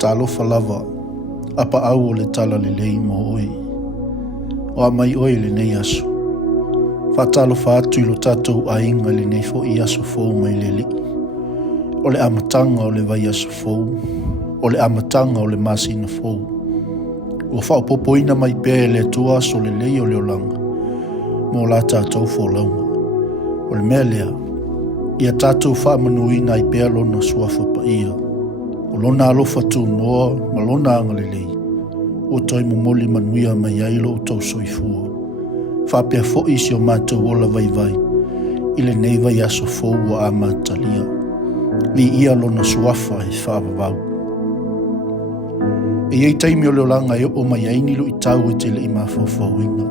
talofa lava APAAU o le TALALELEI mo oi. O a mai oi le nei aso. Whatalofa atu I lo tatou ainga le nei fo I aso fou mai le li. O le amatanga o le vai aso fou. O le amatanga o le masina fou. O whaopopoina mai pē le tua aso le lei o le olanga. Mo la tatou fo launga. O le mea lea. Ia tatou whaamanuina I pēa lona suafa pa ia. O lona alofa tu noa ma lona angalelei. O toi momoli manuia mai ailo o tau soifua. Whapea fo isi o mātou ola vai vai. Ile nei vai aso fou o a mātalia. Li ia lona suafa I whaavavau. E iei taimi o leolanga e o mai ainilu I tau e te le I mawhawhawinga.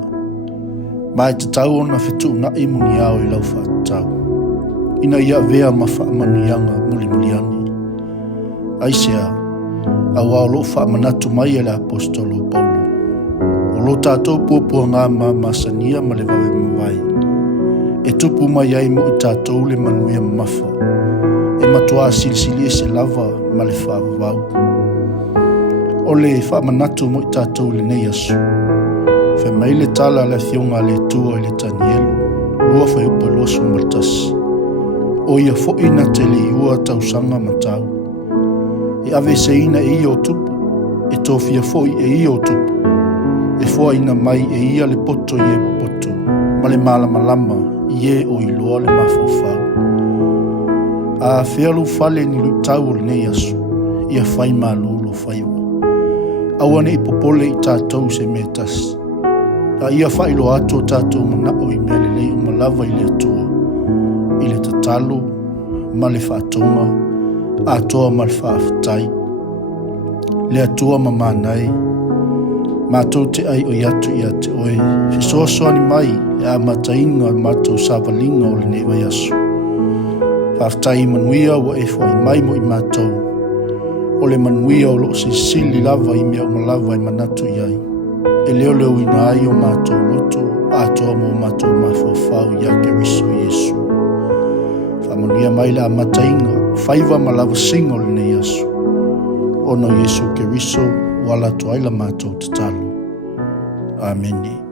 Mai te tau ona whetu na I muni ao I lau whaatau. Ina ia vea ma whaamanuianga muli muliani. Aisea, au au lo whaamanatu mai e le apostolo Paulo. O lo tātou pūpua ngā mā masania ma le wawe mawai. E tupu mai ai mo I tātou le manuia mawha. E matua silisili e se lava ma le whaavavau. O le whaamanatu mo I tātou le nei asu. Whe mai le tala le thionga le tua I le Tanielu. Lua whai upa losu martasi. O ia fo'ina te li ua tausanga matau. E ave se ina e ia o tupu. E tofia fo'i e ia o tupu. E fo'a ina mai e ia le poto I e poto. Ma le malamalama I e o iloa le mawhawhau. A whialu whale ni lu tau o le nei asu. Ia whai mālulu whaiwa. Awane I popole I tātou se me tas. A ia whailo ato tātou manao I mea le lei umalawa I le atua. I le tatalo, ma le whaatonga, atoa ma le whaafetai. Le atua ma mānai, mātou te ai o iatu I a te oe. Fisoasoani mai, le a matainga mātou sāwalinga o le newa yasu. Whaafetai manuia wa e whai mai mo I mātou. O le manuia o lo se sili lava I mea umalawa I manatu iai. E leo leo ina ai o mātou loto, atoa mo mātou mawhawhau ia keriso Yesu. Whamanuia mai la matainga, whaiva malawa singa o le nei asu. Ono Yesu Keriso, wala toaila mātou te talo. Ameni.